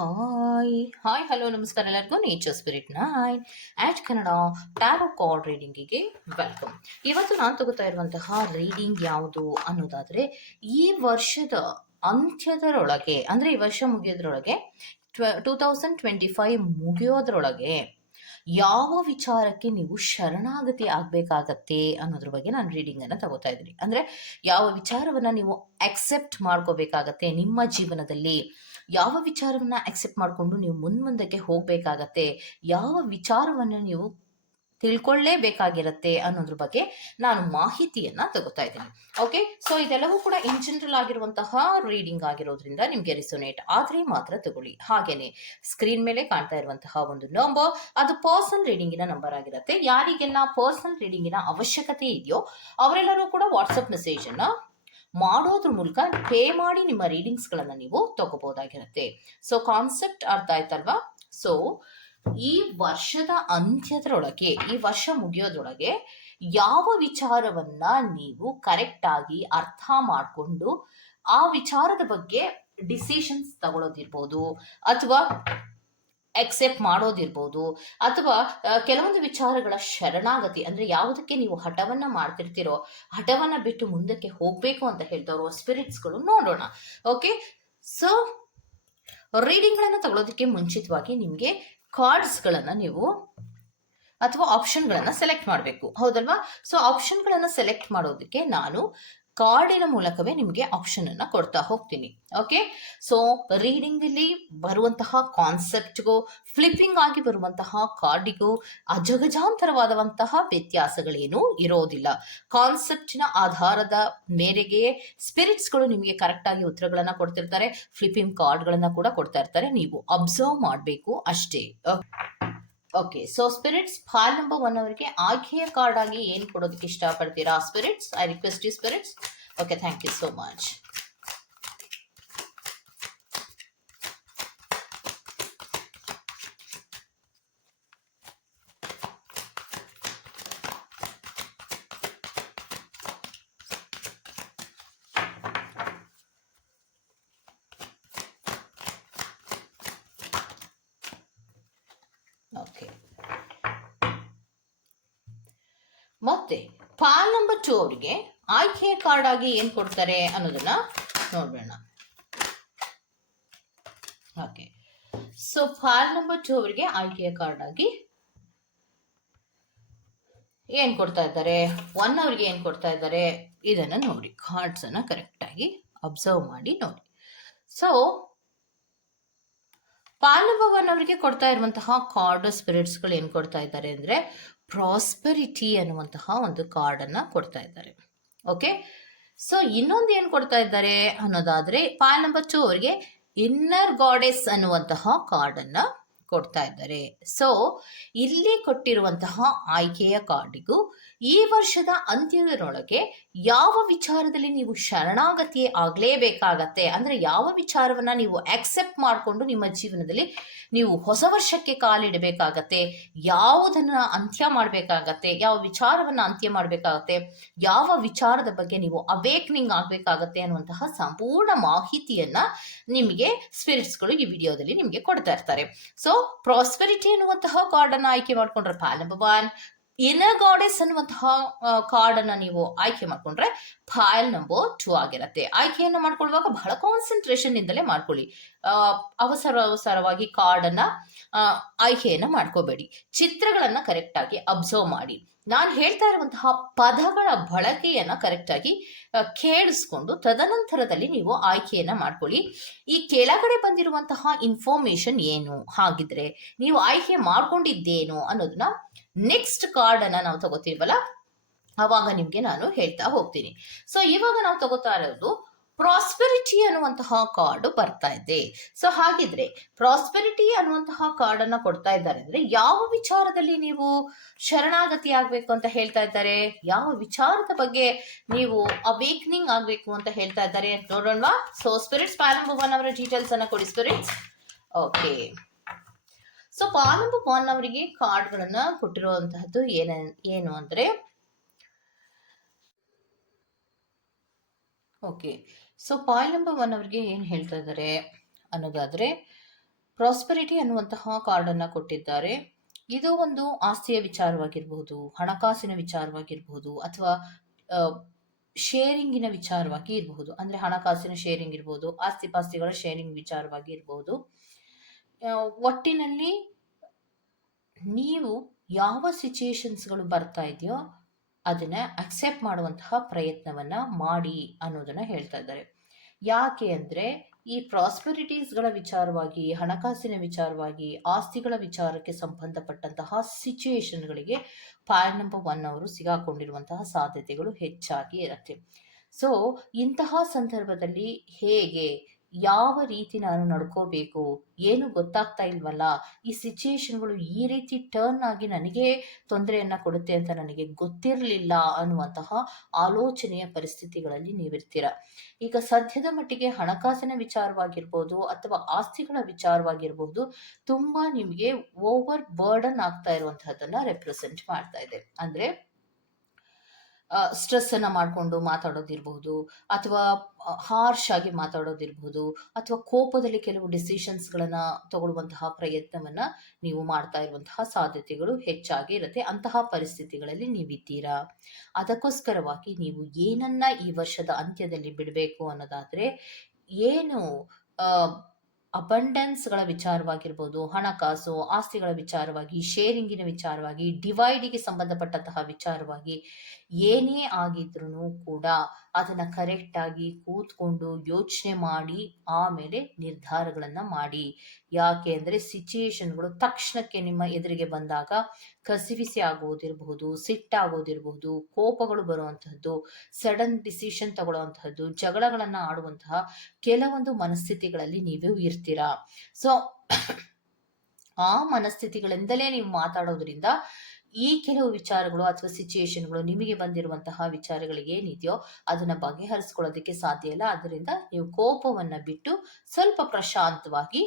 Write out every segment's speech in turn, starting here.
Hi hello ನಮಸ್ಕಾರ ಎಲ್ಲರಿಗೂ nature spirit nine Kannada tarot card ರೀಡಿಂಗಿಗೆ ವೆಲ್ಕಮ್. ಇವತ್ತು ನಾನು ತಗೋತಾ ಇರುವಂತಹ ರೀಡಿಂಗ್ ಯಾವುದು ಅನ್ನೋದಾದ್ರೆ, ಈ ವರ್ಷದ ಅಂತ್ಯದರೊಳಗೆ ಅಂದ್ರೆ ಈ ವರ್ಷ ಮುಗಿಯೋದ್ರೊಳಗೆ 2025 ಮುಗಿಯೋದ್ರೊಳಗೆ ಯಾವ ವಿಚಾರಕ್ಕೆ ನೀವು ಶರಣಾಗತಿ ಆಗ್ಬೇಕಾಗತ್ತೆ ಅನ್ನೋದ್ರ ಬಗ್ಗೆ ನಾನು ರೀಡಿಂಗ್ ಅನ್ನ ತಗೋತಾ ಇದ್ದೀನಿ. ಅಂದ್ರೆ ಯಾವ ವಿಚಾರವನ್ನ ನೀವು ಅಕ್ಸೆಪ್ಟ್ ಮಾಡ್ಕೋಬೇಕಾಗತ್ತೆ ನಿಮ್ಮ ಜೀವನದಲ್ಲಿ, ಯಾವ ವಿಚಾರವನ್ನ ಅಕ್ಸೆಪ್ಟ್ ಮಾಡಿಕೊಂಡು ನೀವು ಮುಂದಕ್ಕೆ ಹೋಗ್ಬೇಕಾಗತ್ತೆ, ಯಾವ ವಿಚಾರವನ್ನ ನೀವು ತಿಳ್ಕೊಳ್ಳೇಬೇಕಾಗಿರತ್ತೆ ಅನ್ನೋದ್ರ ಬಗ್ಗೆ ನಾನು ಮಾಹಿತಿಯನ್ನ ತಗೋತಾ ಇದ್ದೀನಿ. ಓಕೆ, ಸೊ ಇದೆಲ್ಲವೂ ಕೂಡ ಇನ್ ಜನರಲ್ ಆಗಿರುವಂತಹ ರೀಡಿಂಗ್ ಆಗಿರೋದ್ರಿಂದ ನಿಮ್ಗೆ ರಿಸೋನೇಟ್ ಆದ್ರೆ ಮಾತ್ರ ತಗೊಳ್ಳಿ. ಹಾಗೇನೆ ಸ್ಕ್ರೀನ್ ಮೇಲೆ ಕಾಣ್ತಾ ಇರುವಂತಹ ಒಂದು ನಂಬರ್, ಅದು ಪರ್ಸನಲ್ ರೀಡಿಂಗಿನ ನಂಬರ್ ಆಗಿರುತ್ತೆ. ಯಾರಿಗೆಲ್ಲ ಪರ್ಸನಲ್ ರೀಡಿಂಗಿನ ಅವಶ್ಯಕತೆ ಇದೆಯೋ ಅವರೆಲ್ಲರೂ ಕೂಡ ವಾಟ್ಸಪ್ ಮೆಸೇಜ್ ಅನ್ನ ಮಾಡೋದ್ರ ಮೂಲಕ ಪೇ ಮಾಡಿ ನಿಮ್ಮ ರೀಡಿಂಗ್ಸ್ಗಳನ್ನು ನೀವು ತಗೋಬಹುದಾಗಿರುತ್ತೆ. ಸೊ ಕಾನ್ಸೆಪ್ಟ್ ಅರ್ಥ ಆಯ್ತಲ್ವಾ? ಸೊ ಈ ವರ್ಷದ ಅಂತ್ಯದೊಳಗೆ, ಈ ವರ್ಷ ಮುಗಿಯೋದ್ರೊಳಗೆ ಯಾವ ವಿಚಾರವನ್ನ ನೀವು ಕರೆಕ್ಟ್ ಆಗಿ ಅರ್ಥ ಮಾಡಿಕೊಂಡು ಆ ವಿಚಾರದ ಬಗ್ಗೆ ಡಿಸಿಷನ್ಸ್ ತಗೊಳ್ಳೋದಿರ್ಬೋದು, ಅಥವಾ ಎಕ್ಸೆಪ್ಟ್ ಮಾಡೋದಿರ್ಬೋದು, ಅಥವಾ ಕೆಲವೊಂದು ವಿಚಾರಗಳ ಶರಣಾಗತಿ ಅಂದ್ರೆ ಯಾವುದಕ್ಕೆ ನೀವು ಹಠವನ್ನ ಮಾಡ್ತಿರ್ತೀರೋ ಹಠವನ್ನ ಬಿಟ್ಟು ಮುಂದಕ್ಕೆ ಹೋಗ್ಬೇಕು ಅಂತ ಹೇಳ್ತಾರೋ ಸ್ಪಿರಿಟ್ಸ್ಗಳು ನೋಡೋಣ. ಓಕೆ, ಸೊ ರೀಡಿಂಗ್ಗಳನ್ನ ತಗೊಳ್ಳೋದಕ್ಕೆ ಮುಂಚಿತವಾಗಿ ನಿಮಗೆ ಕಾರ್ಡ್ಸ್ಗಳನ್ನ ನೀವು ಅಥವಾ ಆಪ್ಷನ್ಗಳನ್ನ ಸೆಲೆಕ್ಟ್ ಮಾಡಬೇಕು, ಹೌದಲ್ವಾ? ಸೊ ಆಪ್ಷನ್ಗಳನ್ನ ಸೆಲೆಕ್ಟ್ ಮಾಡೋದಕ್ಕೆ ನಾನು ಕಾರ್ಡಿನ ಮೂಲಕವೇ ನಿಮಗೆ ಆಪ್ಷನ್ ಅನ್ನ ಕೊಡ್ತಾ ಹೋಗ್ತೀನಿ. ಓಕೆ, ಸೊ ರೀಡಿಂಗ್ ಅಲ್ಲಿ ಬರುವಂತಹ ಕಾನ್ಸೆಪ್ಟ್ಗೂ ಫ್ಲಿಪ್ಪಿಂಗ್ ಆಗಿ ಬರುವಂತಹ ಕಾರ್ಡಿಗೂ ಅಜಗಜಾಂತರವಾದಂತಹ ವ್ಯತ್ಯಾಸಗಳೇನು ಇರೋದಿಲ್ಲ. ಕಾನ್ಸೆಪ್ಟಿನ ಆಧಾರದ ಮೇರೆಗೆ ಸ್ಪಿರಿಟ್ಸ್ಗಳು ನಿಮಗೆ ಕರೆಕ್ಟ್ ಆಗಿ ಉತ್ತರಗಳನ್ನ ಕೊಡ್ತಿರ್ತಾರೆ, ಫ್ಲಿಪ್ಪಿಂಗ್ ಕಾರ್ಡ್ಗಳನ್ನ ಕೂಡ ಕೊಡ್ತಾ ಇರ್ತಾರೆ, ನೀವು ಅಬ್ಸರ್ವ್ ಮಾಡಬೇಕು ಅಷ್ಟೇ. Okay, so spirits file number 1 ಅವರಿಗೆ ಆಯ್ಕೆಯ ಕಾರ್ಡ್ ಆಗಿ ಏನು ಕೊಡೋದಕ್ಕೆ ಇಷ್ಟಪಡ್ತೀರಾ spirits? I request you spirits. Okay, thank you so much. Okay, ಮತ್ತೆ ಫೈಲ್ ನಂಬರ್ 2 ಅವರಿಗೆ ಆಯ್ಕೆಯ ಕಾರ್ಡ್ ಆಗಿ ಏನ್ ಕೊಡ್ತಾರೆ ಅನ್ನೋದನ್ನ ನೋಡೋಣ. ಓಕೆ, ಸೊ ಫೈಲ್ ನಂಬರ್ 2 ಅವರಿಗೆ ಆಯ್ಕೆಯ ಕಾರ್ಡ್ ಆಗಿ ಏನ್ ಕೊಡ್ತಾ ಇದ್ದಾರೆ, 1 ಅವರಿಗೆ ಏನ್ ಕೊಡ್ತಾ ಇದ್ದಾರೆ ಇದನ್ನ ನೋಡಿ. ಕಾರ್ಡ್ಸ್ ಅನ್ನ ಕರೆಕ್ಟ್ ಆಗಿ ಅಬ್ಸರ್ವ್ ಮಾಡಿ ನೋಡಿ. ಸೊ ಫೈಲ್ ನಂಬರ್ 1 ಅವರಿಗೆ ಕೊಡ್ತಾ ಇರುವಂತಹ ಕಾರ್ಡ್ ಸ್ಪಿರಿಟ್ಸ್ಗಳು ಏನ್ ಕೊಡ್ತಾ ಇದ್ದಾರೆ ಅಂದ್ರೆ ಪ್ರಾಸ್ಪರಿಟಿ ಅನ್ನುವಂತಹ ಒಂದು ಕಾರ್ಡ್ ಅನ್ನ ಕೊಡ್ತಾ ಇದ್ದಾರೆ. ಓಕೆ, ಸೊ ಇನ್ನೊಂದು ಏನ್ ಕೊಡ್ತಾ ಇದ್ದಾರೆ ಅನ್ನೋದಾದ್ರೆ ಫೈಲ್ ನಂಬರ್ 2 ಅವರಿಗೆ ಇನ್ನರ್ ಗಾಡೆಸ್ ಅನ್ನುವಂತಹ ಕಾರ್ಡ್ ಅನ್ನ ಕೊಡ್ತಾ ಇದ್ದಾರೆ. ಸೊ ಇಲ್ಲಿ ಕೊಟ್ಟಿರುವಂತಹ ಆಯ್ಕೆಯ ಕಾರ್ಡಿಗೂ ಈ ವರ್ಷದ ಅಂತ್ಯದರೊಳಗೆ ಯಾವ ವಿಚಾರದಲ್ಲಿ ನೀವು ಶರಣಾಗತಿ ಆಗ್ಲೇಬೇಕಾಗತ್ತೆ, ಅಂದ್ರೆ ಯಾವ ವಿಚಾರವನ್ನ ನೀವು ಅಕ್ಸೆಪ್ಟ್ ಮಾಡಿಕೊಂಡು ನಿಮ್ಮ ಜೀವನದಲ್ಲಿ ನೀವು ಹೊಸ ವರ್ಷಕ್ಕೆ ಕಾಲಿಡಬೇಕಾಗತ್ತೆ, ಯಾವುದನ್ನ ಅಂತ್ಯ ಮಾಡಬೇಕಾಗತ್ತೆ, ಯಾವ ವಿಚಾರವನ್ನ ಅಂತ್ಯ ಮಾಡಬೇಕಾಗತ್ತೆ, ಯಾವ ವಿಚಾರದ ಬಗ್ಗೆ ನೀವು ಅವೇಕ್ನಿಂಗ್ ಆಗ್ಬೇಕಾಗತ್ತೆ ಅನ್ನುವಂತಹ ಸಂಪೂರ್ಣ ಮಾಹಿತಿಯನ್ನ ನಿಮಗೆ ಸ್ಪಿರಿಟ್ಸ್ಗಳು ಈ ವಿಡಿಯೋದಲ್ಲಿ ನಿಮಗೆ ಕೊಡ್ತಾ ಇರ್ತಾರೆ. ಸೊ ಪ್ರಾಸ್ಪೆರಿಟಿ ಅನ್ನುವಂತಹ ಕಾರ್ಡ್ ಅನ್ನ ಆಯ್ಕೆ ಮಾಡ್ಕೊಂಡ್ರೆ ಫೈಲ್ ನಂಬರ್ 1, ಇನ್ನರ್ ಗಾಡೆಸ್ ಅನ್ನುವಂತಹ ಕಾರ್ಡ್ ಅನ್ನ ನೀವು ಆಯ್ಕೆ ಮಾಡ್ಕೊಂಡ್ರೆ ಫೈಲ್ ನಂಬರ್ 2 ಆಗಿರತ್ತೆ. ಆಯ್ಕೆಯನ್ನ ಮಾಡ್ಕೊಳ್ಳುವಾಗ ಬಹಳ ಕಾನ್ಸಂಟ್ರೇಷನ್ ಇಂದಲೇ ಮಾಡ್ಕೊಳ್ಳಿ. ಅವಸರವಾಗಿ ಕಾರ್ಡ್ ಅನ್ನ ಆಯ್ಕೆಯನ್ನ ಮಾಡ್ಕೋಬೇಡಿ. ಚಿತ್ರಗಳನ್ನ ಕರೆಕ್ಟ್ ಆಗಿ ಅಬ್ಸರ್ವ್ ಮಾಡಿ. ನಾನು ಹೇಳ್ತಾ ಇರುವಂತಹ ಪದಗಳ ಬಳಕೆಯನ್ನ ಕರೆಕ್ಟ್ ಆಗಿ ಕೇಳಿಸ್ಕೊಂಡು ತದನಂತರದಲ್ಲಿ ನೀವು ಆಯ್ಕೆಯನ್ನ ಮಾಡ್ಕೊಳ್ಳಿ. ಈ ಕೆಳಗಡೆ ಬಂದಿರುವಂತಹ ಇನ್ಫಾರ್ಮೇಶನ್ ಏನು, ಹಾಗಿದ್ರೆ ನೀವು ಆಯ್ಕೆ ಮಾಡ್ಕೊಂಡಿದ್ದೇನು ಅನ್ನೋದನ್ನ ನೆಕ್ಸ್ಟ್ ಕಾರ್ಡ್ ಅನ್ನ ನಾವು ತಗೋತೀವಲ್ಲ ಅವಾಗ ನಿಮ್ಗೆ ನಾನು ಹೇಳ್ತಾ ಹೋಗ್ತೀನಿ. ಸೊ ಇವಾಗ ನಾವು ತಗೋತಾ ಇರೋದು ಪ್ರಾಸ್ಪೆರಿಟಿ ಅನ್ನುವಂತಹ ಕಾರ್ಡ್ ಬರ್ತಾ ಇದೆ. ಸೊ ಹಾಗಿದ್ರೆ ಪ್ರಾಸ್ಪೆರಿಟಿ ಅನ್ನುವಂತಹ ಕಾರ್ಡ್ ಅನ್ನ ಕೊಡ್ತಾ ಇದ್ದಾರೆ ಅಂದ್ರೆ ಯಾವ ವಿಚಾರದಲ್ಲಿ ನೀವು ಶರಣಾಗತಿ ಆಗ್ಬೇಕು ಅಂತ ಹೇಳ್ತಾ ಇದ್ದಾರೆ, ಯಾವ ವಿಚಾರದ ಬಗ್ಗೆ ನೀವು ಅವೇಕ್ನಿಂಗ್ ಆಗ್ಬೇಕು ಅಂತ ಹೇಳ್ತಾ ಇದ್ದಾರೆ ನೋಡೋಣವಾ. ಸೊ ಸ್ಪಿರಿಟ್ಸ್ ಫೈಲ್ ನಂಬರ್ 1 ಅವರ ಡೀಟೇಲ್ಸ್ ಅನ್ನ ಕೊಡಿ spirits. Okay, so file number 1 ಅವರಿಗೆ ಕಾರ್ಡ್ಗಳನ್ನ ಕೊಟ್ಟಿರುವಂತಹದ್ದು ಏನು ಅಂದ್ರೆ, ಓಕೆ, ಸೊ ಫೈಲ್ ನಂಬರ್ 1 ಅವರಿಗೆ ಏನು ಹೇಳ್ತಾ ಇದ್ದಾರೆ ಅನ್ನೋದಾದ್ರೆ ಪ್ರಾಸ್ಪೆರಿಟಿ ಅನ್ನುವಂತಹ ಕಾರ್ಡನ್ನು ಕೊಟ್ಟಿದ್ದಾರೆ. ಇದು ಒಂದು ಆಸ್ತಿಯ ವಿಚಾರವಾಗಿರ್ಬಹುದು, ಹಣಕಾಸಿನ ವಿಚಾರವಾಗಿರ್ಬಹುದು, ಅಥವಾ ಶೇರಿಂಗಿನ ವಿಚಾರವಾಗಿ ಇರಬಹುದು. ಅಂದರೆ ಹಣಕಾಸಿನ ಶೇರಿಂಗ್ ಇರ್ಬೋದು, ಆಸ್ತಿ ಪಾಸ್ತಿಗಳ ಶೇರಿಂಗ್ ವಿಚಾರವಾಗಿ ಇರಬಹುದು. ಒಟ್ಟಿನಲ್ಲಿ ನೀವು ಯಾವ ಸಿಚುಯೇಷನ್ಸ್ಗಳು ಬರ್ತಾ ಇದೆಯೋ ಅದನ್ನ ಅಕ್ಸೆಪ್ಟ್ ಮಾಡುವಂತಹ ಪ್ರಯತ್ನವನ್ನ ಮಾಡಿ ಅನ್ನೋದನ್ನ ಹೇಳ್ತಾ ಇದ್ದಾರೆ. ಯಾಕೆ ಅಂದ್ರೆ ಈ ಪ್ರಾಸ್ಪೆರಿಟೀಸ್ಗಳ ವಿಚಾರವಾಗಿ, ಹಣಕಾಸಿನ ವಿಚಾರವಾಗಿ, ಆಸ್ತಿಗಳ ವಿಚಾರಕ್ಕೆ ಸಂಬಂಧಪಟ್ಟಂತಹ ಸಿಚುಯೇಷನ್ಗಳಿಗೆ ಪಾಯಿಂಟ್ ನಂಬರ್ 1 ಅವರು ಸಿಗಾಕೊಂಡಿರುವಂತಹ ಸಾಧ್ಯತೆಗಳು ಹೆಚ್ಚಾಗಿ ಇರುತ್ತೆ. ಸೊ ಇಂತಹ ಸಂದರ್ಭದಲ್ಲಿ ಹೇಗೆ, ಯಾವ ರೀತಿ ನಾನು ನಡ್ಕೋಬೇಕು, ಏನು ಗೊತ್ತಾಗ್ತಾ ಇಲ್ವಲ್ಲ, ಈ ಸಿಚುಯೇಷನ್ಗಳು ಈ ರೀತಿ ಟರ್ನ್ ಆಗಿ ನನಗೆ ತೊಂದರೆಯನ್ನ ಕೊಡುತ್ತೆ ಅಂತ ನನಗೆ ಗೊತ್ತಿರಲಿಲ್ಲ ಅನ್ನುವಂತಹ ಆಲೋಚನೆಯ ಪರಿಸ್ಥಿತಿಗಳಲ್ಲಿ ನೀವಿರ್ತೀರ. ಈಗ ಸದ್ಯದ ಮಟ್ಟಿಗೆ ಹಣಕಾಸಿನ ವಿಚಾರವಾಗಿರ್ಬೋದು ಅಥವಾ ಆಸ್ತಿಗಳ ವಿಚಾರವಾಗಿರ್ಬೋದು ತುಂಬಾ ನಿಮಗೆ ಓವರ್ ಬರ್ಡನ್ ಆಗ್ತಾ ಇರುವಂತಹದನ್ನ ರೆಪ್ರೆಸೆಂಟ್ ಮಾಡ್ತಾ ಇದೆ. ಅಂದ್ರೆ ಸ್ಟ್ರೆಸ್ ಅನ್ನ ಮಾಡಿಕೊಂಡು ಮಾತಾಡೋದಿರ್ಬಹುದು, ಅಥವಾ ಹಾರ್ಶ್ ಆಗಿ ಮಾತಾಡೋದಿರ್ಬಹುದು, ಅಥವಾ ಕೋಪದಲ್ಲಿ ಕೆಲವು ಡಿಸಿಷನ್ಸ್ಗಳನ್ನ ತಗೊಳ್ಳುವಂತಹ ಪ್ರಯತ್ನವನ್ನ ನೀವು ಮಾಡ್ತಾ ಇರುವಂತಹ ಸಾಧ್ಯತೆಗಳು ಹೆಚ್ಚಾಗಿ ಇರುತ್ತೆ. ಅಂತಹ ಪರಿಸ್ಥಿತಿಗಳಲ್ಲಿ ನೀವಿದ್ದೀರಾ. ಅದಕ್ಕೋಸ್ಕರವಾಗಿ ನೀವು ಏನನ್ನ ಈ ವರ್ಷದ ಅಂತ್ಯದಲ್ಲಿ ಬಿಡಬೇಕು ಅನ್ನೋದಾದ್ರೆ, ಏನು ಅಬಂಡೆನ್ಸ್ಗಳ ವಿಚಾರವಾಗಿರ್ಬೋದು, ಹಣಕಾಸು, ಆಸ್ತಿಗಳ ವಿಚಾರವಾಗಿ, ಶೇರಿಂಗಿನ ವಿಚಾರವಾಗಿ, ಡಿವೈಡಿಗೆ ಸಂಬಂಧಪಟ್ಟಂತಹ ವಿಚಾರವಾಗಿ ಏನೇ ಆಗಿದ್ರೂ ಕೂಡ ಅದನ್ನ ಕರೆಕ್ಟ್ ಆಗಿ ಕೂತ್ಕೊಂಡು ಯೋಚನೆ ಮಾಡಿ ಆಮೇಲೆ ನಿರ್ಧಾರಗಳನ್ನ ಮಾಡಿ. ಯಾಕೆ ಅಂದ್ರೆ ಸಿಚುಯೇಷನ್ಗಳು ತಕ್ಷಣಕ್ಕೆ ನಿಮ್ಮ ಎದುರಿಗೆ ಬಂದಾಗ ಕಸಿವಿಸಿ ಆಗೋದಿರಬಹುದು, ಸಿಟ್ಟಾಗೋದಿರಬಹುದು, ಕೋಪಗಳು ಬರುವಂತಹದ್ದು, ಸಡನ್ ಡಿಸಿಷನ್ ತಗೊಳ್ಳುವಂತಹದ್ದು, ಜಗಳಗಳನ್ನ ಆಡುವಂತಹ ಕೆಲವೊಂದು ಮನಸ್ಥಿತಿಗಳಲ್ಲಿ ನೀವು ಇರ್ತೀರಾ. ಸೊ ಆ ಮನಸ್ಥಿತಿಗಳಿಂದಲೇ ನೀವು ಮಾತಾಡೋದ್ರಿಂದ ಈ ಕೆಲವು ವಿಚಾರಗಳು ಅಥವಾ ಸಿಚುಯೇಷನ್ಗಳು ನಿಮಗೆ ಬಂದಿರುವಂತಹ ವಿಚಾರಗಳಿಗೆ ಏನಿದೆಯೋ ಅದನ್ನ ಬಗೆಹರಿಸ್ಕೊಳ್ಳೋದಕ್ಕೆ ಸಾಧ್ಯ ಇಲ್ಲ. ಅದರಿಂದ ನೀವು ಕೋಪವನ್ನ ಬಿಟ್ಟು ಸ್ವಲ್ಪ ಪ್ರಶಾಂತವಾಗಿ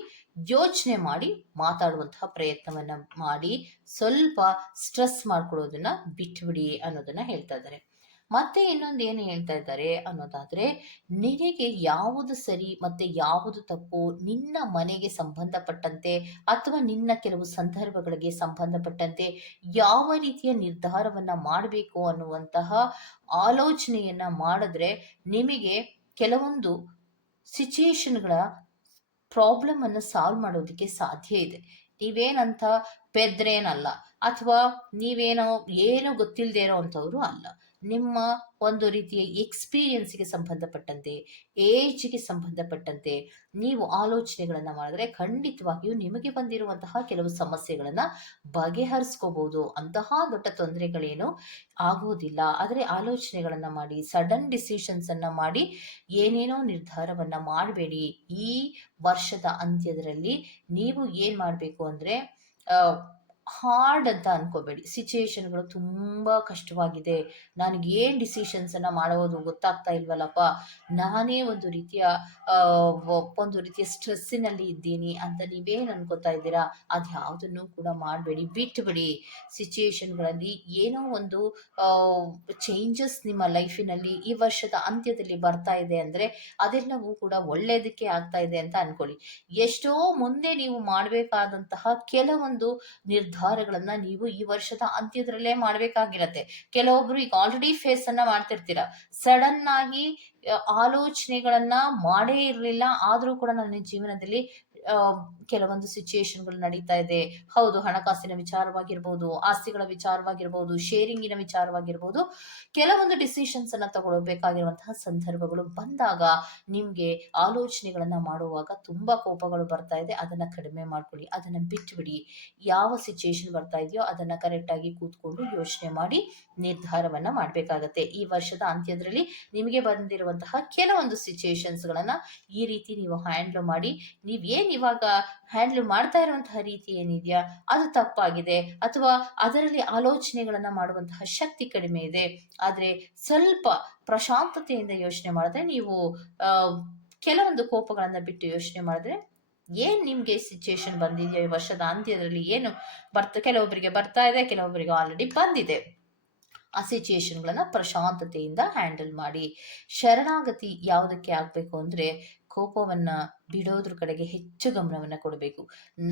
ಯೋಚನೆ ಮಾಡಿ ಮಾತಾಡುವಂತಹ ಪ್ರಯತ್ನವನ್ನ ಮಾಡಿ, ಸ್ವಲ್ಪ ಸ್ಟ್ರೆಸ್ ಮಾಡ್ಕೊಳ್ಳೋದನ್ನ ಬಿಟ್ಬಿಡಿ ಅನ್ನೋದನ್ನ ಹೇಳ್ತಾ ಇದ್ದಾರೆ. ಮತ್ತೆ ಇನ್ನೊಂದು ಏನು ಹೇಳ್ತಾ ಇದ್ದಾರೆ ಅನ್ನೋದಾದ್ರೆ, ನಿನಗೆ ಯಾವುದು ಸರಿ ಮತ್ತೆ ಯಾವುದು ತಪ್ಪು, ನಿನ್ನ ಮನೆಗೆ ಸಂಬಂಧಪಟ್ಟಂತೆ ಅಥವಾ ನಿನ್ನ ಕೆಲವು ಸಂದರ್ಭಗಳಿಗೆ ಸಂಬಂಧಪಟ್ಟಂತೆ ಯಾವ ರೀತಿಯ ನಿರ್ಧಾರವನ್ನ ಮಾಡಬೇಕು ಅನ್ನುವಂತಹ ಆಲೋಚನೆಯನ್ನ ಮಾಡಿದ್ರೆ ನಿಮಗೆ ಕೆಲವೊಂದು ಸಿಚುಯೇಷನ್ಗಳ ಪ್ರಾಬ್ಲಮ್ ಅನ್ನು ಸಾಲ್ವ್ ಮಾಡೋದಕ್ಕೆ ಸಾಧ್ಯ ಇದೆ. ನೀವೇನಂತ ಪೆದ್ರೇನಲ್ಲ, ಅಥವಾ ನೀವೇನೋ ಏನೋ ಗೊತ್ತಿಲ್ಲದೆ ಇರೋ ಅಂಥವ್ರು ಅಲ್ಲ. ನಿಮ್ಮ ಒಂದು ರೀತಿಯ ಎಕ್ಸ್ಪೀರಿಯನ್ಸ್ಗೆ ಸಂಬಂಧಪಟ್ಟಂತೆ, ಏಜ್ಗೆ ಸಂಬಂಧಪಟ್ಟಂತೆ ನೀವು ಆಲೋಚನೆಗಳನ್ನ ಮಾಡಿದ್ರೆ ಖಂಡಿತವಾಗಿಯೂ ನಿಮಗೆ ಬಂದಿರುವಂತಹ ಕೆಲವು ಸಮಸ್ಯೆಗಳನ್ನ ಬಗೆಹರಿಸ್ಕೋಬಹುದು. ಅಂತಹ ದೊಡ್ಡ ತೊಂದರೆಗಳೇನು ಆಗೋದಿಲ್ಲ. ಆದರೆ ಆಲೋಚನೆಗಳನ್ನ ಮಾಡಿ, ಸಡನ್ ಡಿಸಿಷನ್ಸ್ ಅನ್ನ ಮಾಡಿ ಏನೇನೋ ನಿರ್ಧಾರವನ್ನ ಮಾಡಬೇಡಿ. ಈ ವರ್ಷದ ಅಂತ್ಯದಲ್ಲಿ ನೀವು ಏನ್ ಮಾಡ್ಬೇಕು ಅಂದ್ರೆ ಹಾರ್ಡ್ ಅಂತ ಅನ್ಕೋಬೇಡಿ. ಸಿಚುಯೇಷನ್ಗಳು ತುಂಬಾ ಕಷ್ಟವಾಗಿದೆ, ನನಗೆ ಏನ್ ಡಿಸಿಷನ್ಸ್ ಅನ್ನ ಮಾಡೋದು ಗೊತ್ತಾಗ್ತಾ ಇಲ್ವಲ್ಲಪ್ಪ, ನಾನೇ ಒಂದು ರೀತಿಯ ಸ್ಟ್ರೆಸ್ಸಿನಲ್ಲಿ ಇದ್ದೀನಿ ಅಂತ ನೀವೇನ್ ಅನ್ಕೋತಾ ಇದ್ದೀರಾ, ಅದು ಯಾವುದನ್ನು ಕೂಡ ಮಾಡಬೇಡಿ, ಬಿಟ್ಟುಬಿಡಿ. ಸಿಚುಯೇಷನ್ಗಳಲ್ಲಿ ಏನೋ ಒಂದು ಚೇಂಜಸ್ ನಿಮ್ಮ ಲೈಫಿನಲ್ಲಿ ಈ ವರ್ಷದ ಅಂತ್ಯದಲ್ಲಿ ಬರ್ತಾ ಇದೆ ಅಂದ್ರೆ ಅದೆಲ್ಲವೂ ಕೂಡ ಒಳ್ಳೇದಕ್ಕೆ ಆಗ್ತಾ ಇದೆ ಅಂತ ಅನ್ಕೊಳ್ಳಿ. ಎಷ್ಟೋ ಮುಂದೆ ನೀವು ಮಾಡಬೇಕಾದಂತಹ ಕೆಲವೊಂದು ನಿರ್ಧಾರಗಳನ್ನ ನೀವು ಈ ವರ್ಷದ ಅಂತ್ಯದಲ್ಲೇ ಮಾಡ್ಬೇಕಾಗಿರತ್ತೆ. ಕೆಲವೊಬ್ರು ಈಗ ಆಲ್ರೆಡಿ ಫೇಸ್ ಅನ್ನ ಮಾಡ್ತಿರ್ತೀರ, ಸಡನ್ ಆಗಿ ಆಲೋಚನೆಗಳನ್ನ ಮಾಡೇ ಇರ್ಲಿಲ್ಲ, ಆದ್ರೂ ಕೂಡ ನನ್ನ ಜೀವನದಲ್ಲಿ ಕೆಲವೊಂದು ಸಿಚುಯೇಷನ್ಗಳು ನಡೀತಾ ಇದೆ. ಹೌದು, ಹಣಕಾಸಿನ ವಿಚಾರವಾಗಿರ್ಬೋದು, ಆಸ್ತಿಗಳ ವಿಚಾರವಾಗಿರ್ಬೋದು, ಶೇರಿಂಗಿನ ವಿಚಾರವಾಗಿರ್ಬೋದು, ಕೆಲವೊಂದು ಡಿಸಿಷನ್ಸ್ ಅನ್ನ ತಗೊಳ್ಬೇಕಾಗಿರುವಂತಹ ಸಂದರ್ಭಗಳು ಬಂದಾಗ ನಿಮ್ಗೆ ಆಲೋಚನೆಗಳನ್ನ ಮಾಡುವಾಗ ತುಂಬಾ ಕೋಪಗಳು ಬರ್ತಾ ಇದೆ. ಅದನ್ನ ಕಡಿಮೆ ಮಾಡ್ಕೊಳ್ಳಿ, ಅದನ್ನ ಬಿಟ್ಬಿಡಿ. ಯಾವ ಸಿಚುಯೇಷನ್ ಬರ್ತಾ ಇದೆಯೋ ಅದನ್ನ ಕರೆಕ್ಟ್ ಆಗಿ ಕೂತ್ಕೊಂಡು ಯೋಚನೆ ಮಾಡಿ ನಿರ್ಧಾರವನ್ನ ಮಾಡ್ಬೇಕಾಗತ್ತೆ. ಈ ವರ್ಷದ ಅಂತ್ಯದಲ್ಲಿ ನಿಮಗೆ ಬಂದಿರುವಂತಹ ಕೆಲವೊಂದು ಸಿಚುಯೇಷನ್ಸ್ ಗಳನ್ನ ಈ ರೀತಿ ನೀವು ಹ್ಯಾಂಡಲ್ ಮಾಡಿ. ನೀವೇನ್ ಇವಾಗ ಹ್ಯಾಂಡಲ್ ಮಾಡ್ತಾ ಇರುವಂತಹ ರೀತಿ ಏನಿದೆಯಾ ಅದು ತಪ್ಪಾಗಿದೆ, ಅಥವಾ ಅದರಲ್ಲಿ ಆಲೋಚನೆಗಳನ್ನ ಮಾಡುವಂತಹ ಶಕ್ತಿ ಕಡಿಮೆ ಇದೆ. ಆದ್ರೆ ಸ್ವಲ್ಪ ಪ್ರಶಾಂತತೆಯಿಂದ ಯೋಚನೆ ಮಾಡಿದ್ರೆ, ನೀವು ಕೆಲವೊಂದು ಕೋಪಗಳನ್ನ ಬಿಟ್ಟು ಯೋಚನೆ ಮಾಡಿದ್ರೆ, ಏನ್ ನಿಮ್ಗೆ ಸಿಚುಯೇಷನ್ ಬಂದಿದೆಯೋ ಈ ವರ್ಷದ ಅಂತ್ಯದಲ್ಲಿ ಏನು ಕೆಲವೊಬ್ಬರಿಗೆ ಬರ್ತಾ ಇದೆ, ಕೆಲವೊಬ್ಬರಿಗೆ ಆಲ್ರೆಡಿ ಬಂದಿದೆ, ಆ ಸಿಚುಯೇಷನ್ಗಳನ್ನ ಪ್ರಶಾಂತತೆಯಿಂದ ಹ್ಯಾಂಡಲ್ ಮಾಡಿ. ಶರಣಾಗತಿ ಯಾವುದಕ್ಕೆ ಆಗ್ಬೇಕು ಅಂದ್ರೆ ಕೋಪವನ್ನ ಬಿಡೋದ್ರ ಕಡೆಗೆ ಹೆಚ್ಚು ಗಮನವನ್ನ ಕೊಡಬೇಕು.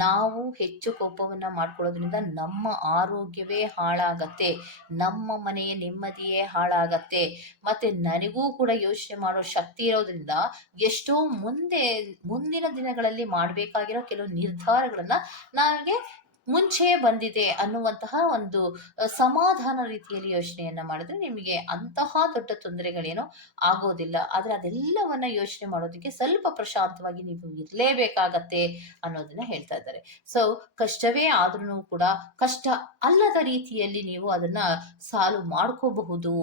ನಾವು ಹೆಚ್ಚು ಕೋಪವನ್ನ ಮಾಡ್ಕೊಳ್ಳೋದ್ರಿಂದ ನಮ್ಮ ಆರೋಗ್ಯವೇ ಹಾಳಾಗತ್ತೆ, ನಮ್ಮ ಮನೆಯ ನೆಮ್ಮದಿಯೇ ಹಾಳಾಗತ್ತೆ. ಮತ್ತೆ ನನಗೂ ಕೂಡ ಯೋಚನೆ ಮಾಡೋ ಶಕ್ತಿ ಇರೋದ್ರಿಂದ ಎಷ್ಟೋ ಮುಂದಿನ ದಿನಗಳಲ್ಲಿ ಮಾಡಬೇಕಾಗಿರೋ ಕೆಲವು ನಿರ್ಧಾರಗಳನ್ನ ನನಗೆ ಮುಂಚೆ ಬಂದಿದೆ ಅನ್ನುವಂತಹ ಒಂದು ಸಮಾಧಾನ ರೀತಿಯಲ್ಲಿ ಯೋಚನೆಯನ್ನ ಮಾಡಿದ್ರೆ ನಿಮಗೆ ಅಂತಹ ದೊಡ್ಡ ತೊಂದರೆಗಳೇನೋ ಆಗೋದಿಲ್ಲ. ಆದ್ರೆ ಅದೆಲ್ಲವನ್ನ ಯೋಚನೆ ಮಾಡೋದಕ್ಕೆ ಸ್ವಲ್ಪ ಪ್ರಶಾಂತವಾಗಿ ನೀವು ಇರಲೇಬೇಕಾಗತ್ತೆ ಅನ್ನೋದನ್ನ ಹೇಳ್ತಾ ಇದ್ದಾರೆ. ಸೊ ಕಷ್ಟವೇ ಆದ್ರೂ ಕೂಡ ಕಷ್ಟ ಅಲ್ಲದ ರೀತಿಯಲ್ಲಿ ನೀವು ಅದನ್ನ ಸಾಲ್ವ್ ಮಾಡ್ಕೋಬಹುದು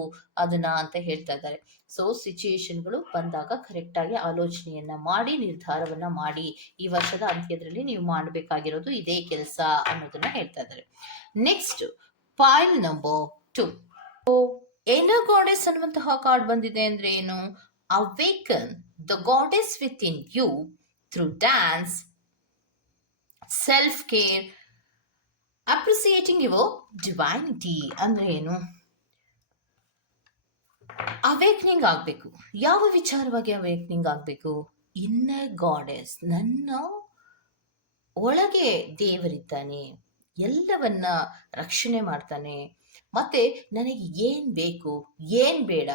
ಅದನ್ನ ಅಂತ ಹೇಳ್ತಾ ಇದ್ದಾರೆ. ಸೊ ಸಿಚುಯೇಷನ್ಗಳು ಬಂದಾಗ ಕರೆಕ್ಟ್ ಆಗಿ ಆಲೋಚನೆಯನ್ನ ಮಾಡಿ ನಿರ್ಧಾರವನ್ನ ಮಾಡಿ. ಈ ವರ್ಷದ ಅಂತ್ಯದಲ್ಲಿ ನೀವು ಮಾಡಬೇಕಾಗಿರೋದು ಇದೇ ಕೆಲಸ ಅನ್ನೋದನ್ನ ಹೇಳ್ತಾ ಇದ್ದಾರೆ. Next file number 2. Inner goddess ಅನ್ನುವಂತಹ ಕಾರ್ಡ್ ಬಂದಿದೆ ಅಂದ್ರೆ ಏನು? Awaken the goddess within you through dance, self care, appreciating your divinity. ಅಂದ್ರೆ ಏನು? ಅವೇಕ್ನಿಂಗ್ ಆಗಬೇಕು. ಯಾವ ವಿಚಾರವಾಗಿ ಅವೇಕ್ನಿಂಗ್ ಆಗಬೇಕು? ಇನ್ನರ್ ಗಾಡೆಸ್, ನನ್ನ ಒಳಗೆ ದೇವರಿದ್ದಾನೆ, ಎಲ್ಲವನ್ನ ರಕ್ಷಣೆ ಮಾಡ್ತಾನೆ, ಮತ್ತೆ ನನಗೆ ಏನ್ ಬೇಕು ಏನ್ ಬೇಡ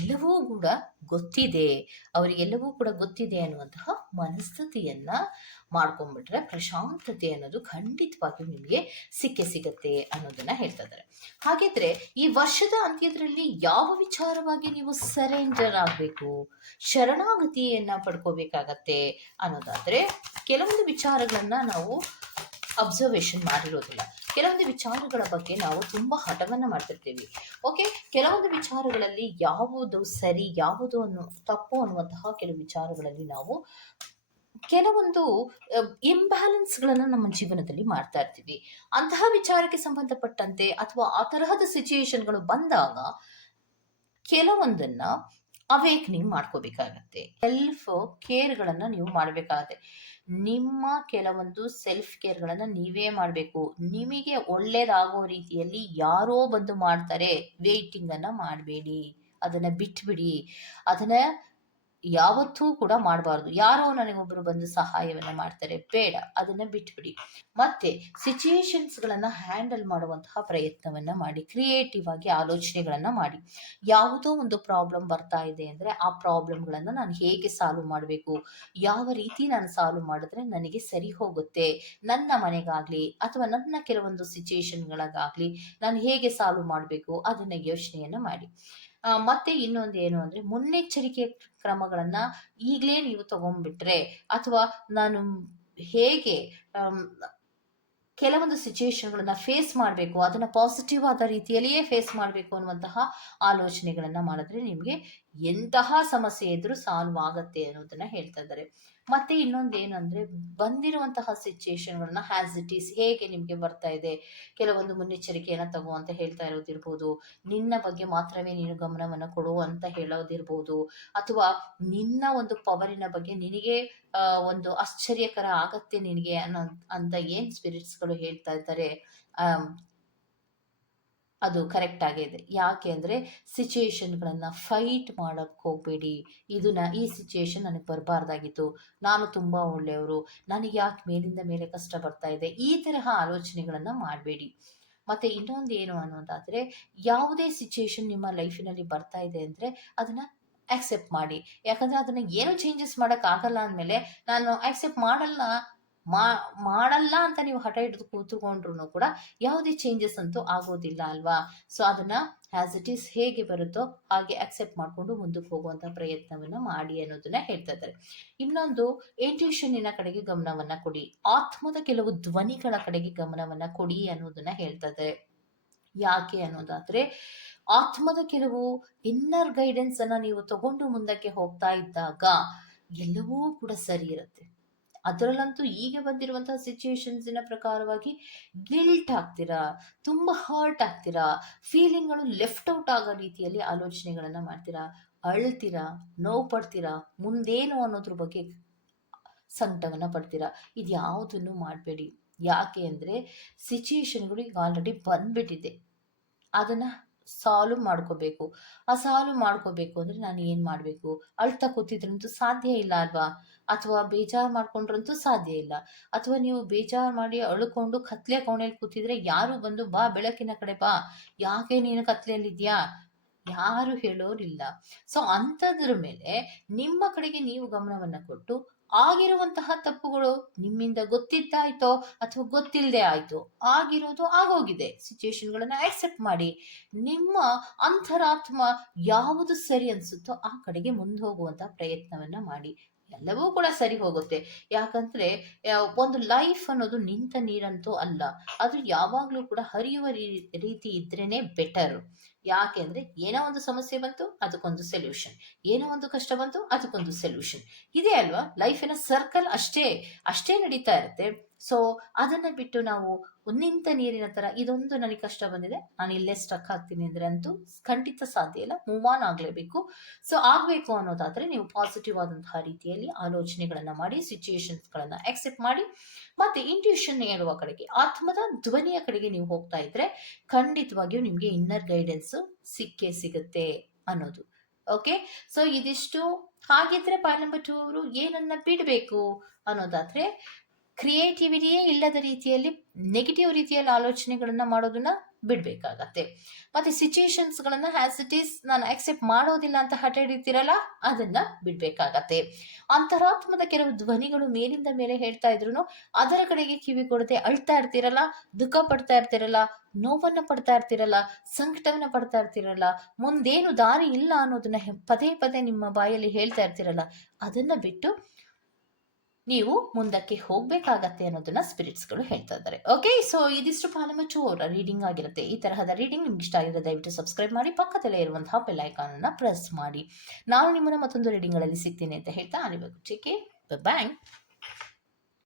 ಎಲ್ಲವೂ ಕೂಡ ಗೊತ್ತಿದೆ, ಅವರಿಗೆಲ್ಲವೂ ಕೂಡ ಗೊತ್ತಿದೆ ಅನ್ನುವಂತಹ ಮನಸ್ಥಿತಿಯನ್ನ ಮಾಡ್ಕೊಂಡ್ಬಿಟ್ರೆ ಪ್ರಶಾಂತತೆ ಅನ್ನೋದು ಖಂಡಿತವಾಗಿಯೂ ನಿಮಗೆ ಸಿಗತ್ತೆ ಅನ್ನೋದನ್ನ ಹೇಳ್ತಾ ಇದ್ದಾರೆ. ಹಾಗಿದ್ರೆ ಈ ವರ್ಷದ ಅಂತ್ಯದಲ್ಲಿ ಯಾವ ವಿಚಾರವಾಗಿ ನೀವು ಸರೆಂಡರ್ ಆಗಬೇಕು, ಶರಣಾಗತಿಯನ್ನ ಪಡ್ಕೋಬೇಕಾಗತ್ತೆ ಅನ್ನೋದಾದ್ರೆ, ಕೆಲವೊಂದು ವಿಚಾರಗಳನ್ನ ನಾವು ಅಬ್ಸರ್ವೇಷನ್ ಮಾಡಿರೋದಿಲ್ಲ. ಕೆಲವೊಂದು ವಿಚಾರಗಳ ಬಗ್ಗೆ ನಾವು ತುಂಬಾ ಹಠವನ್ನ ಮಾಡ್ತಿರ್ತೀವಿ. ಓಕೆ, ಕೆಲವೊಂದು ವಿಚಾರಗಳಲ್ಲಿ ಯಾವುದು ಸರಿ ಯಾವುದು ತಪ್ಪು ಅನ್ನುವಂತಹ ಕೆಲವು ವಿಚಾರಗಳಲ್ಲಿ ನಾವು ಕೆಲವೊಂದು ಇಂಬ್ಯಾಲೆನ್ಸ್ಗಳನ್ನ ನಮ್ಮ ಜೀವನದಲ್ಲಿ ಮಾಡ್ತಾ ಇರ್ತೀವಿ. ಅಂತಹ ವಿಚಾರಕ್ಕೆ ಸಂಬಂಧಪಟ್ಟಂತೆ ಅಥವಾ ಆ ತರಹದ ಸಿಚುಯೇಷನ್ಗಳು ಬಂದಾಗ ಕೆಲವೊಂದನ್ನ ಅವೇಕ್ನಿಂಗ್ ಮಾಡ್ಕೋಬೇಕಾಗತ್ತೆ. ಸೆಲ್ಫ್ ಕೇರ್ಗಳನ್ನ ನೀವು ಮಾಡಬೇಕಾಗತ್ತೆ. ನಿಮ್ಮ ಕೆಲವೊಂದು ಸೆಲ್ಫ್ ಕೇರ್ಗಳನ್ನ ನೀವೇ ಮಾಡಬೇಕು. ನಿಮಗೆ ಒಳ್ಳೇದಾಗೋ ರೀತಿಯಲ್ಲಿ ಯಾರೋ ಬಂದು ಮಾಡ್ತಾರೆ ವೇಟಿಂಗ್ ಅನ್ನ ಮಾಡಬೇಡಿ, ಅದನ್ನ ಬಿಟ್ಬಿಡಿ. ಅದನ್ನ ಯಾವತ್ತೂ ಕೂಡ ಮಾಡಬಾರ್ದು. ಯಾರೋ ನನಗೊಬ್ರು ಬಂದು ಸಹಾಯವನ್ನ ಮಾಡ್ತಾರೆ, ಬೇಡ, ಅದನ್ನ ಬಿಟ್ಬಿಡಿ. ಮತ್ತೆ ಸಿಚುಯೇಷನ್ಸ್ಗಳನ್ನ ಹ್ಯಾಂಡಲ್ ಮಾಡುವಂತಹ ಪ್ರಯತ್ನವನ್ನ ಮಾಡಿ, ಕ್ರಿಯೇಟಿವ್ ಆಗಿ ಆಲೋಚನೆಗಳನ್ನ ಮಾಡಿ. ಯಾವುದೋ ಒಂದು ಪ್ರಾಬ್ಲಮ್ ಬರ್ತಾ ಇದೆ ಅಂದ್ರೆ ಆ ಪ್ರಾಬ್ಲಮ್ಗಳನ್ನ ನಾನು ಹೇಗೆ ಸಾಲ್ವ್ ಮಾಡಬೇಕು, ಯಾವ ರೀತಿ ನಾನು ಸಾಲ್ವ್ ಮಾಡಿದ್ರೆ ನನಗೆ ಸರಿ ಹೋಗುತ್ತೆ, ನನ್ನ ಮನೆಗಾಗ್ಲಿ ಅಥವಾ ನನ್ನ ಕೆಲವೊಂದು ಸಿಚುಯೇಷನ್ಗಳಿಗಾಗ್ಲಿ ನಾನು ಹೇಗೆ ಸಾಲ್ವ್ ಮಾಡಬೇಕು ಅದನ್ನ ಯೋಚನೆಯನ್ನ ಮಾಡಿ. ಮತ್ತೆ ಇನ್ನೊಂದು ಏನು ಅಂದ್ರೆ, ಮುನ್ನೆಚ್ಚರಿಕೆ ಕ್ರಮಗಳನ್ನ ಈಗಲೇ ನೀವು ತಗೊಂಡ್ಬಿಟ್ರೆ ಅಥವಾ ನಾನು ಹೇಗೆ ಕೆಲವೊಂದು ಸಿಚುಯೇಷನ್ಗಳನ್ನ ಫೇಸ್ ಮಾಡಬೇಕು, ಅದನ್ನ ಪಾಸಿಟಿವ್ ಆದ ರೀತಿಯಲ್ಲಿಯೇ ಫೇಸ್ ಮಾಡಬೇಕು ಅನ್ನುವಂತಹ ಆಲೋಚನೆಗಳನ್ನ ಮಾಡಿದ್ರೆ ನಿಮ್ಗೆ ಎಂತಹ ಸಮಸ್ಯೆ ಇದ್ರೂ ಸಾಲ್ವ್ ಆಗತ್ತೆ ಅನ್ನೋದನ್ನ ಹೇಳ್ತಾ ಇದ್ದಾರೆ. ಮತ್ತೆ ಇನ್ನೊಂದು ಏನಂದ್ರೆ, ಬಂದಿರುವಂತಹ ಸಿಚುಯೇಷನ್ಗಳನ್ನ ಹ್ಯಾಸ್ ಇಟ್ ಈಸ್ ಹೇಗೆ ನಿಮ್ಗೆ ಬರ್ತಾ ಇದೆ, ಕೆಲವೊಂದು ಮುನ್ನೆಚ್ಚರಿಕೆಯನ್ನ ತಗೋ ಅಂತ ಹೇಳ್ತಾ ಇರೋದಿರ್ಬೋದು, ನಿನ್ನ ಬಗ್ಗೆ ಮಾತ್ರವೇ ನೀನು ಗಮನವನ್ನ ಕೊಡು ಅಂತ ಹೇಳೋದಿರ್ಬೋದು, ಅಥವಾ ನಿನ್ನ ಒಂದು ಪವರಿನ ಬಗ್ಗೆ ನಿನಗೆ ಒಂದು ಆಶ್ಚರ್ಯಕರ ಆಗತ್ತೆ ನಿನಗೆ ಅಂತ ಏನ್ ಸ್ಪಿರಿಟ್ಸ್ಗಳು ಹೇಳ್ತಾ ಇದ್ದಾರೆ ಅದು ಕರೆಕ್ಟ್ ಆಗಿದೆ. ಯಾಕೆ ಅಂದ್ರೆ ಸಿಚುಯೇಷನ್ಗಳನ್ನ ಫೈಟ್ ಮಾಡಕ್ ಹೋಗ್ಬೇಡಿ. ಈ ಸಿಚುಯೇಷನ್ ನನಗೆ ಬರಬಾರ್ದಾಗಿತ್ತು, ನಾನು ತುಂಬಾ ಒಳ್ಳೆಯವರು, ನನಗೆ ಯಾಕೆ ಮೇಲಿಂದ ಮೇಲೆ ಕಷ್ಟ ಬರ್ತಾ ಇದೆ, ಈ ತರಹ ಆಲೋಚನೆಗಳನ್ನ ಮಾಡಬೇಡಿ. ಮತ್ತೆ ಇನ್ನೊಂದು ಏನು ಅನ್ನೋದಾದ್ರೆ, ಯಾವುದೇ ಸಿಚುಯೇಷನ್ ನಿಮ್ಮ ಲೈಫಿನಲ್ಲಿ ಬರ್ತಾ ಇದೆ ಅಂದ್ರೆ ಅದನ್ನ ಆಕ್ಸೆಪ್ಟ್ ಮಾಡಿ. ಯಾಕಂದ್ರೆ ಅದನ್ನ ಏನು ಚೇಂಜಸ್ ಮಾಡಕ್ ಆಗಲ್ಲ ಅಂದ್ಮೇಲೆ ನಾನು ಆಕ್ಸೆಪ್ಟ್ ಮಾಡಲ್ಲ ಅಂತ ನೀವು ಹಠ ಹಿಡಿದು ಕೂತ್ಕೊಂಡ್ರು ಕೂಡ ಯಾವುದೇ ಚೇಂಜಸ್ ಅಂತೂ ಆಗೋದಿಲ್ಲ ಅಲ್ವಾ. ಸೊ ಅದನ್ನ ಆಸ್ ಇಟ್ ಈಸ್ ಹೇಗೆ ಬರುತ್ತೋ ಹಾಗೆ ಅಕ್ಸೆಪ್ಟ್ ಮಾಡ್ಕೊಂಡು ಮುಂದಕ್ಕೆ ಹೋಗುವಂತ ಪ್ರಯತ್ನವನ್ನ ಮಾಡಿ ಅನ್ನೋದನ್ನ ಹೇಳ್ತಾ ಇದ್ದಾರೆ. ಇನ್ನೊಂದು, ಇಂಟ್ಯೂಷನ್ನಿನ ಕಡೆಗೆ ಗಮನವನ್ನ ಕೊಡಿ, ಆತ್ಮದ ಕೆಲವು ಧ್ವನಿಗಳ ಕಡೆಗೆ ಗಮನವನ್ನ ಕೊಡಿ ಅನ್ನೋದನ್ನ ಹೇಳ್ತಾ ಇದ್ದಾರೆ. ಯಾಕೆ ಅನ್ನೋದಾದ್ರೆ, ಆತ್ಮದ ಕೆಲವು ಇನ್ನರ್ ಗೈಡೆನ್ಸ್ ಅನ್ನ ನೀವು ತಗೊಂಡು ಮುಂದಕ್ಕೆ ಹೋಗ್ತಾ ಇದ್ದಾಗ ಎಲ್ಲವೂ ಕೂಡ ಸರಿ ಇರುತ್ತೆ. ಅದರಲ್ಲಂತೂ ಈಗ ಬಂದಿರುವಂತಹ ಸಿಚುಯೇಷನ್ಸಿನ ಪ್ರಕಾರವಾಗಿ ಗಿಲ್ಟ್ ಆಗ್ತೀರಾ, ತುಂಬಾ ಹರ್ಟ್ ಆಗ್ತೀರಾ, ಫೀಲಿಂಗ್ಗಳು ಲೆಫ್ಟ್ ಔಟ್ ಆಗೋ ರೀತಿಯಲ್ಲಿ ಆಲೋಚನೆಗಳನ್ನ ಮಾಡ್ತೀರಾ, ಅಳ್ತೀರಾ, ನೋವು ಪಡ್ತೀರಾ, ಮುಂದೇನು ಅನ್ನೋದ್ರ ಬಗ್ಗೆ ಸಂಕಟವನ್ನ ಪಡ್ತೀರಾ. ಇದು ಯಾವುದನ್ನು ಮಾಡಬೇಡಿ. ಯಾಕೆ ಅಂದ್ರೆ ಸಿಚುಯೇಷನ್ಗಳು ಈಗ ಆಲ್ರೆಡಿ ಬಂದ್ಬಿಟ್ಟಿದೆ, ಅದನ್ನ ಸಾಲ್ವ್ ಮಾಡ್ಕೋಬೇಕು. ಆ ಸಾಲ್ವ್ ಮಾಡ್ಕೋಬೇಕು ಅಂದರೆ ನಾನು ಏನು ಮಾಡಬೇಕು? ಅಳ್ತಾ ಕೂತಿದ್ರಂತೂ ಸಾಧ್ಯ ಇಲ್ಲ ಅಲ್ವಾ? ಅಥವಾ ಬೇಜಾರು ಮಾಡ್ಕೊಂಡ್ರಂತೂ ಸಾಧ್ಯ ಇಲ್ಲ. ಅಥವಾ ನೀವು ಬೇಜಾರು ಮಾಡಿ ಅಳ್ಕೊಂಡು ಕತ್ಲೆ ಕೋಣೆಯಲ್ಲಿ ಕೂತಿದ್ರೆ ಯಾರು ಬಂದು ಬಾ ಬೆಳಕಿನ ಕಡೆ ಬಾ, ಯಾಕೆ ನೀನು ಕತ್ಲೆಯಲ್ಲಿದ್ಯಾ? ಯಾರು ಹೇಳೋರಿಲ್ಲ. ಸೊ ಅಂಥದ್ರ ಮೇಲೆ ನಿಮ್ಮ ಕಡೆಗೆ ನೀವು ಗಮನವನ್ನ ಕೊಟ್ಟು ಆಗಿರುವಂತಹ ತಪ್ಪುಗಳು ನಿಮ್ಮಿಂದ ಗೊತ್ತಿದ್ದಾಯ್ತೋ ಅಥವಾ ಗೊತ್ತಿಲ್ಲದೆ ಆಯ್ತೋ, ಆಗಿರೋದು ಆಗೋಗಿದೆ. ಸಿಚುಯೇಷನ್ಗಳನ್ನ ಆಕ್ಸೆಪ್ಟ್ ಮಾಡಿ ನಿಮ್ಮ ಅಂತರಾತ್ಮ ಯಾವುದು ಸರಿ ಅನ್ಸುತ್ತೋ ಆ ಕಡೆಗೆ ಮುಂದೆ ಹೋಗುವಂತಹ ಪ್ರಯತ್ನವನ್ನ ಮಾಡಿ. ಎಲ್ಲವೂ ಕೂಡ ಸರಿ ಹೋಗುತ್ತೆ. ಯಾಕಂದ್ರೆ ಒಂದು ಲೈಫ್ ಅನ್ನೋದು ನಿಂತ ನೀರಂತೂ ಅಲ್ಲ. ಅದು ಯಾವಾಗ್ಲೂ ಕೂಡ ಹರಿಯುವ ರೀತಿ ಇದ್ರೇನೆ ಬೆಟರ್. ಯಾಕೆಂದ್ರೆ ಏನೋ ಒಂದು ಸಮಸ್ಯೆ ಬಂತು ಅದಕ್ಕೊಂದು ಸೊಲ್ಯೂಷನ್, ಏನೋ ಒಂದು ಕಷ್ಟ ಬಂತು ಅದಕ್ಕೊಂದು ಸೊಲ್ಯೂಷನ್. ಇದೆ ಅಲ್ವಾ ಲೈಫಿನ ಸರ್ಕಲ್, ಅಷ್ಟೇ ಅಷ್ಟೇ ನಡೀತಾ ಇರುತ್ತೆ. ಸೊ ಅದನ್ನ ಬಿಟ್ಟು ನಾವು ನಿಂತ ನೀರಿನ ತರ ಇದೊಂದು ನನಗೆ ಕಷ್ಟ ಬಂದಿದೆ ನಾನು ಇಲ್ಲೇ ಸ್ಟಕ್ ಆಗ್ತೀನಿ ಅಂದ್ರೆ ಅಂತೂ ಖಂಡಿತ ಸಾಧ್ಯ ಇಲ್ಲ. Move on ಆಗ್ಲೇಬೇಕು. ಸೊ ಆಗ್ಬೇಕು ಅನ್ನೋದಾದ್ರೆ ನೀವು ಪಾಸಿಟಿವ್ ಆದಂತಹ ರೀತಿಯಲ್ಲಿ ಆಲೋಚನೆಗಳನ್ನ ಮಾಡಿ, ಸಿಚುಯೇಷನ್ಸ್ ಗಳನ್ನ ಅಕ್ಸೆಪ್ಟ್ ಮಾಡಿ, ಮತ್ತೆ ಇಂಟ್ಯೂಷನ್ ಹೇಳುವ ಕಡೆಗೆ, ಆತ್ಮದ ಧ್ವನಿಯ ಕಡೆಗೆ ನೀವು ಹೋಗ್ತಾ ಇದ್ರೆ ಖಂಡಿತವಾಗಿಯೂ ನಿಮ್ಗೆ ಇನ್ನರ್ ಗೈಡೆನ್ಸ್ ಸಿಕ್ಕೇ ಸಿಗುತ್ತೆ ಅನ್ನೋದು. ಓಕೆ, ಸೊ ಇದಿಷ್ಟು. ಹಾಗಿದ್ರೆ ಪಾಯಿಂಟ್ ನಂಬರ್ 2 ಅವರು ಏನನ್ನ ಬಿಡಬೇಕು ಅನ್ನೋದಾದ್ರೆ, ಕ್ರಿಯೇಟಿವಿಟಿಯೇ ಇಲ್ಲದ ರೀತಿಯಲ್ಲಿ ನೆಗೆಟಿವ್ ರೀತಿಯಲ್ಲಿ ಆಲೋಚನೆಗಳನ್ನ ಮಾಡೋದನ್ನ ಬಿಡ್ಬೇಕಾಗತ್ತೆ. ಮತ್ತೆ ಸಿಚುಯೇಷನ್ಸ್ ಗಳನ್ನ ಆಸ್ ಇಟ್ ಈಸ್ ನಾನು ಅಕ್ಸೆಪ್ಟ್ ಮಾಡೋದಿಲ್ಲ ಅಂತ ಹಠ ಹಿಡಿತೀರಲ್ಲ, ಅದನ್ನ ಬಿಡ್ಬೇಕಾಗತ್ತೆ. ಅಂತರಾತ್ಮದ ಕೆಲವು ಧ್ವನಿಗಳು ಮೇಲಿಂದ ಮೇಲೆ ಹೇಳ್ತಾ ಇದ್ರು ಅದರ ಕಡೆಗೆ ಕಿವಿ ಕೊಡದೆ ಅಳ್ತಾ ಇರ್ತಿರಲ್ಲ, ದುಃಖ ಪಡ್ತಾ ಇರ್ತಿರಲ್ಲ, ನೋವನ್ನ ಪಡ್ತಾ ಇರ್ತಿರಲ್ಲ, ಸಂಕಟವನ್ನ ಪಡ್ತಾ ಇರ್ತಿರಲ್ಲ, ಮುಂದೇನು ದಾರಿ ಇಲ್ಲ ಅನ್ನೋದನ್ನ ಪದೇ ಪದೇ ನಿಮ್ಮ ಬಾಯಲ್ಲಿ ಹೇಳ್ತಾ ಇರ್ತಿರಲ್ಲ, ಅದನ್ನ ಬಿಟ್ಟು ನೀವು ಮುಂದಕ್ಕೆ ಹೋಗ್ಬೇಕಾಗತ್ತೆ ಅನ್ನೋದನ್ನ ಸ್ಪಿರಿಟ್ಸ್ಗಳು ಹೇಳ್ತಾ ಇದ್ದಾರೆ. ಓಕೆ, ಸೊ ಇದಿಷ್ಟು ಪಾಲಮಚ್ಚು ಅವರ ರೀಡಿಂಗ್ ಆಗಿರುತ್ತೆ. ಈ ತರಹದ ರೀಡಿಂಗ್ ನಿಮ್ಗೆ ಇಷ್ಟ ಆಗಿದ್ರೆ ದಯವಿಟ್ಟು ಸಬ್ಸ್ಕ್ರೈಬ್ ಮಾಡಿ, ಪಕ್ಕದಲ್ಲೇ ಇರುವಂತಹ ಬೆಲ್ ಐಕಾನ್ ಅನ್ನ ಪ್ರೆಸ್ ಮಾಡಿ. ನಾನು ನಿಮ್ಮನ್ನ ಮತ್ತೊಂದು ರೀಡಿಂಗ್ ಗಳಲ್ಲಿ ಸಿಗ್ತೀನಿ ಅಂತ ಹೇಳ್ತಾ ಅನಿಬೇಕು. Take care, by.